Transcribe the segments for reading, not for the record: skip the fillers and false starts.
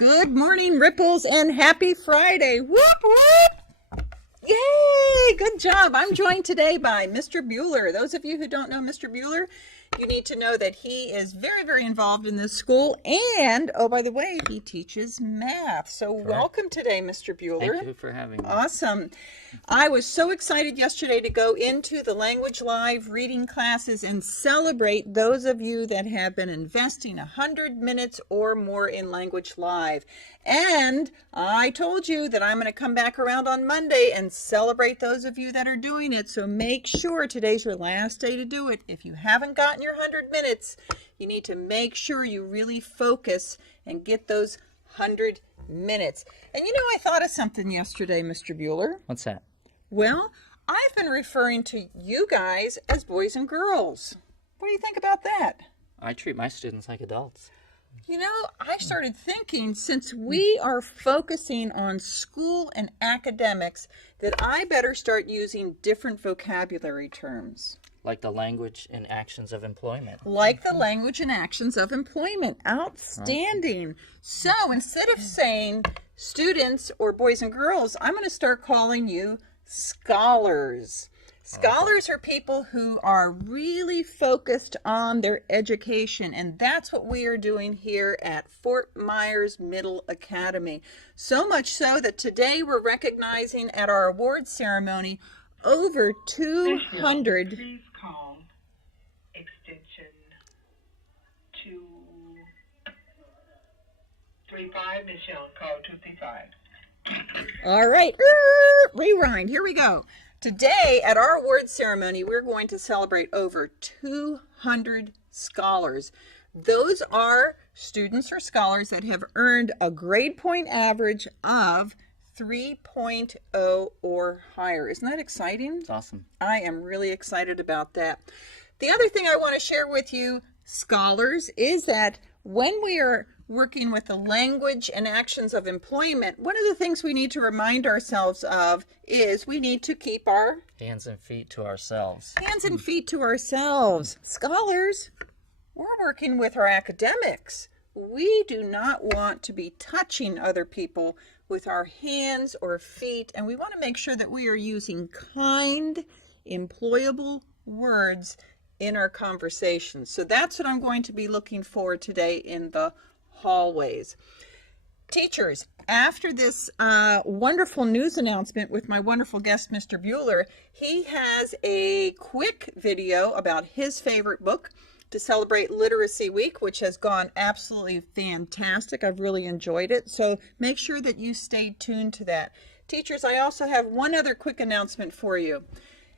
Good morning, Ripples, and happy Friday. Whoop, whoop. Yay, good job. I'm joined today by Mr. Buehler. Those of you who don't know Mr. Buehler, you need to know that he is very, very involved in this school. And, oh, by the way, he teaches math. So welcome today, Mr. Buehler. Thank you for having me. Awesome. I was so excited yesterday to go into the Language Live reading classes and celebrate those of you that have been investing 100 minutes or more in Language Live. And I told you that I'm going to come back around on Monday and celebrate those of you that are doing it. So make sure today's your last day to do it. If you haven't gotten your 100 minutes, you need to make sure you really focus and get those 100 minutes. And you know, I thought of something yesterday, Mr. Buehler. What's that? Well, I've been referring to you guys as boys and girls. What do you think about that? I treat my students like adults. You know, I started thinking, since we are focusing on school and academics, that I better start using different vocabulary terms. Like the language and actions of employment. Like the language and actions of employment. Outstanding. So instead of saying students or boys and girls, I'm going to start calling you scholars. Scholars are people who are really focused on their education, and that's what we are doing here at Fort Myers Middle Academy. So much so that today we're recognizing at our awards ceremony over 200. Please call extension 235. Miss Young, call 235. All right, rewind. Here we go. Today at our awards ceremony, we're going to celebrate over 200 scholars. Those are students or scholars that have earned a grade point average of 3.0 or higher. Isn't that exciting? It's awesome. I am really excited about that. The other thing I want to share with you, scholars, is that when we are working with the language and actions of employment, one of the things we need to remind ourselves of is we need to keep our hands and feet to ourselves. Hands and feet to ourselves. Scholars, we're working with our academics. We do not want to be touching other people with our hands or feet, and we want to make sure that we are using kind, employable words in our conversations. So that's what I'm going to be looking for today in the hallways. Teachers, after this wonderful news announcement with my wonderful guest, Mr. Buehler, he has a quick video about his favorite book to celebrate Literacy Week, which has gone absolutely fantastic. I've really enjoyed it. So make sure that you stay tuned to that. Teachers, I also have one other quick announcement for you.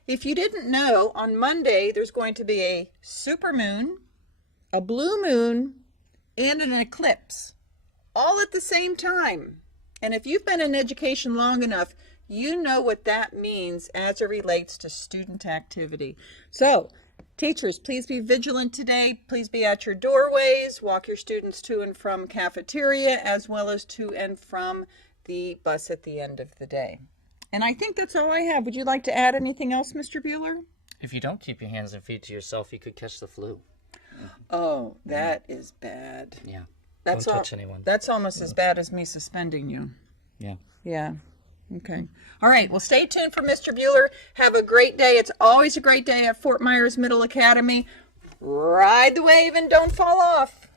If you didn't know, on Monday, there's going to be a supermoon, a blue moon, and an eclipse, all at the same time. And if you've been in education long enough, you know what that means as it relates to student activity. So, teachers, please be vigilant today. Please be at your doorways. Walk your students to and from cafeteria, as well as to and from the bus at the end of the day. And I think that's all I have. Would you like to add anything else, Mr. Buehler? If you don't keep your hands and feet to yourself, you could catch the flu. Oh, that is bad. Yeah. That's Don't touch anyone. That's almost as bad as me suspending you. Yeah. Yeah. Okay. All right. Well, stay tuned for Mr. Buehler. Have a great day. It's always a great day at Fort Myers Middle Academy. Ride the wave and don't fall off.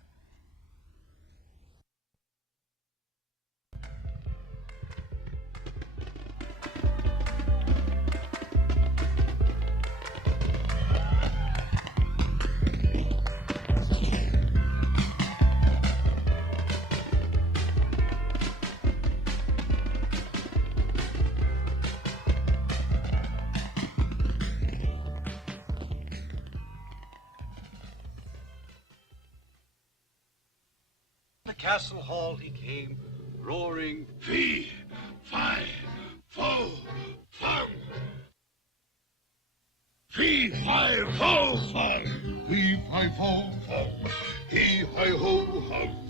Castle hall he came, roaring, Fee, fi, fo, fum. Fee, fi, fo, fum. Fee, fi, fo, fum. He, hi, ho, hum.